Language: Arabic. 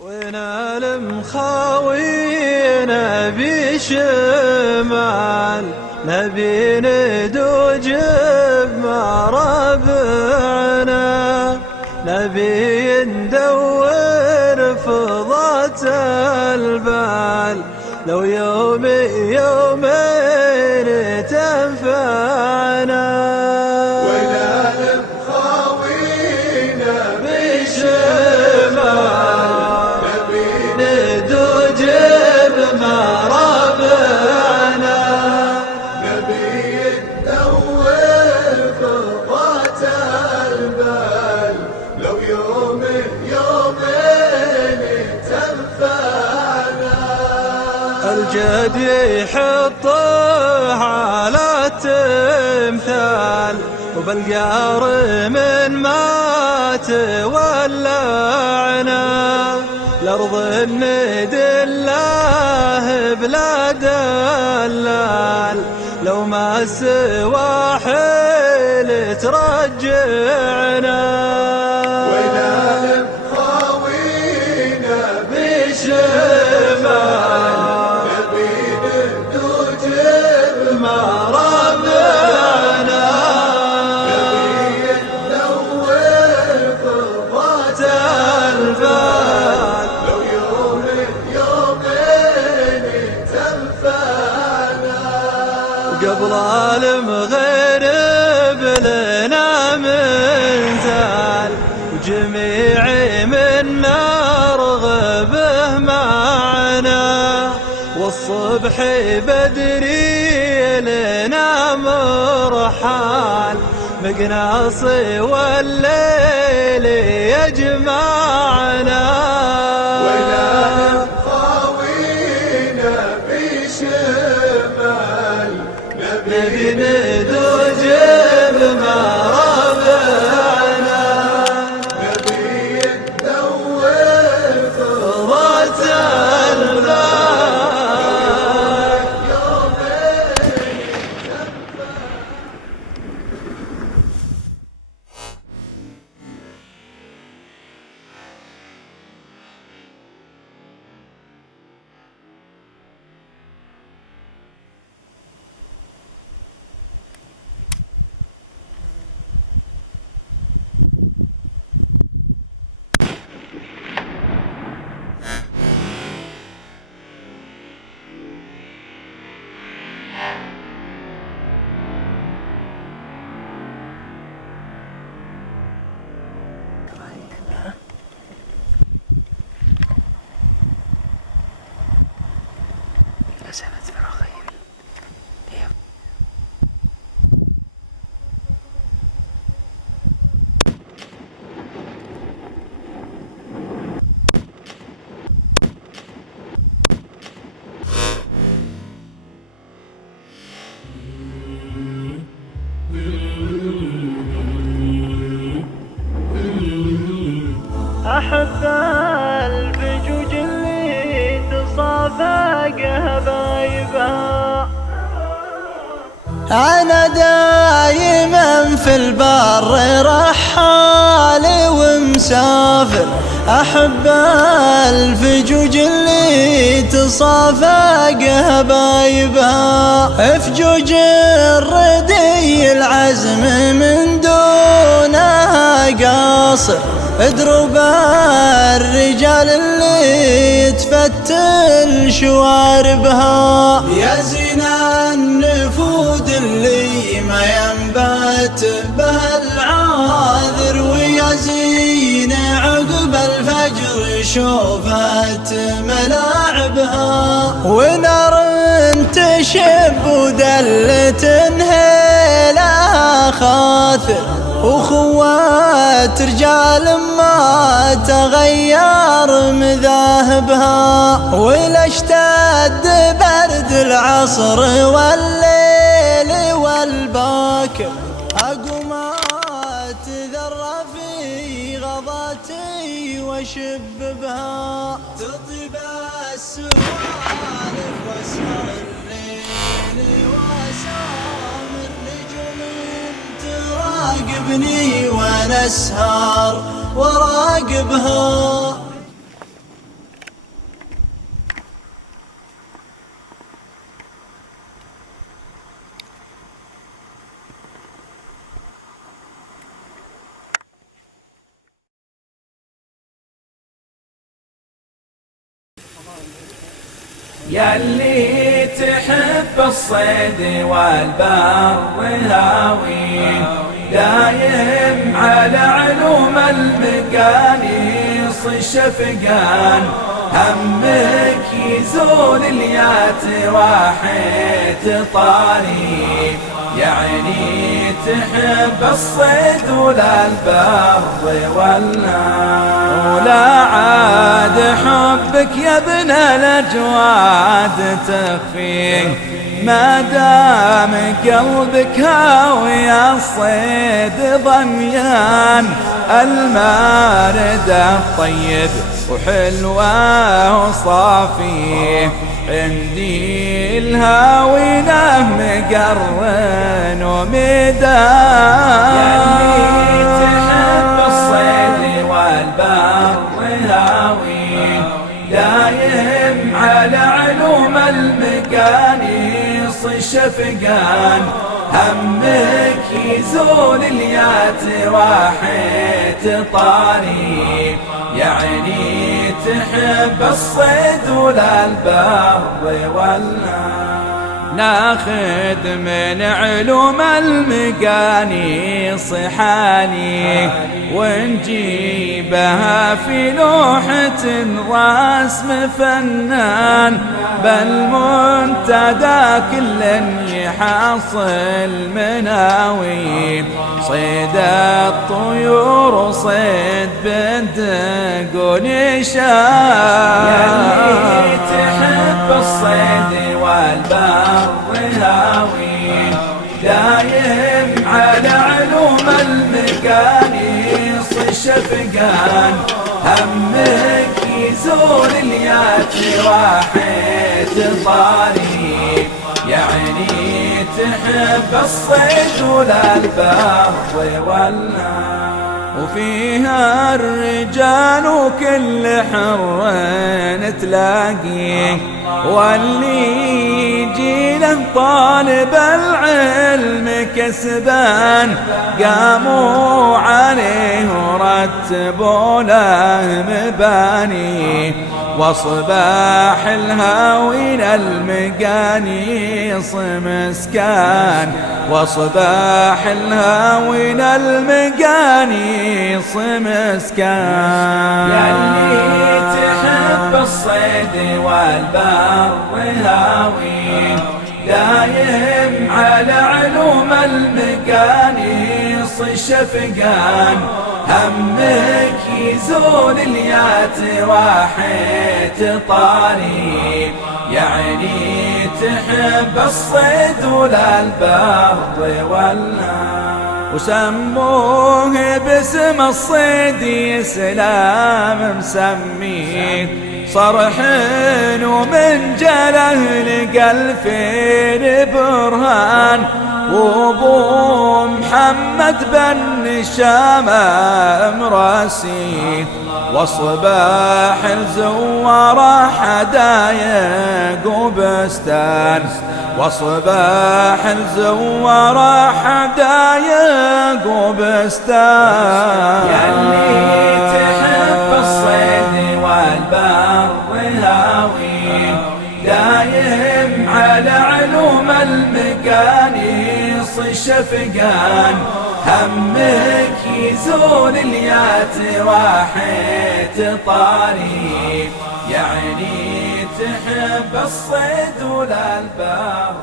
ونال مخاوينا بشمال نبي ندوج بمرابعنا، نبي ندور فضات البال لو يومين تنفعنا. ونال مخاوينا بشمال نبي ندوج بمرابعنا، نبي ندور فضات البال لو يومين تنفعنا. الجد يحطه على التمثال وبالقار من ما تولعنا، الأرض ندله بلا دلال لو ما السواحل ترجعنا. ونال مخاوينا بشمال نبي ندوج مرابعنا، نبي ندور فضات البال لو يومين تنفعنا. قبل المغرب لنا منزال وجميع منا رغبه معنا، والصبح بدري لنا مرحال مقناصي والليل يجمعنا. ونال مخاوينا بشمال نبي ندوج بمرابعنا، نبي ندور فضات البال نزلت في رغيف. أحب الفجوج اللي تصافق هبايبها، أنا دايما في البر رحال ومسافر، أحب الفجوج اللي تصافق هبايبها، فجوج الردي العزم من دونها قاصر، دروب الرجال اللي تفتل شواربها، يا زينة النفود اللي ما ينبت بها العاذر، ويا زينة عقب الفجر شوفت ملاعبها، ونار تشب ودلة هيلها خاثر، وخوات رجال ما تغير مذاهبها، ولا اشتد برد العصر والليل والباكر، أقومات ذرة في غضاتي وشببها، تطيب السوالف واسهر الليل وسامر نجوم تراقبني وانا اسهر وراقبها. ياللي تحب الصيد والبر هاوي دايم على علوم المقانيص شفقان همك يزول اليات واحد طاري يعني تحب الصيد ولا البر ولا عاد حبك يا ابن الأجواد تخفيه ما دام قلبك هاوي الصيد ضميان المارد الطيب وحلوة وصافي عندي الهاوينه مقرن وميدان ياللي تحب الصيد والبر هاوي دايم على علوم المقانيص شفقان همك يزول اليات واحد طاري يعني تحب الصيد ولا البر ناخذ من علوم المقانيص حالي ونجيبها في لوحة رسم فنان بل منتدى كل يحصل مناوي صيد الطيور وصيد بندق ونشان ياللي تحب الصيد والبر هاوي دايم على علوم المقانيص شفقان همك يزول اليات واحد طاري يعني تحب الصيد ولا البر وفيها الرجال وكل حر تلاقي واللي يجي له طالب العلم كسبان قاموا عليه ورتبوا له مباني وصباح الهاوين المقانيص مسكان وصباح الهاوين المقانيص مسكان ياللي تحب الصيد والبر هاوي دايم على علوم المقانيص شفقان همك يزول اليات واحد طاري يعني تحب الصيد ولا البر وسموه باسم الصيد يسلام مسميه صرحين ومن جله لقلفين برهان وابو محمد بن شامة مراسي وصباح الزوارة حدايق وبستان وصباح الزوارة حدايق وبستان ياللي تحب الصيد والبر هاوي دايم على علوم المقانيص شفقان همك يزول اليات واحد طاري يعني تحب الصيد ولا البر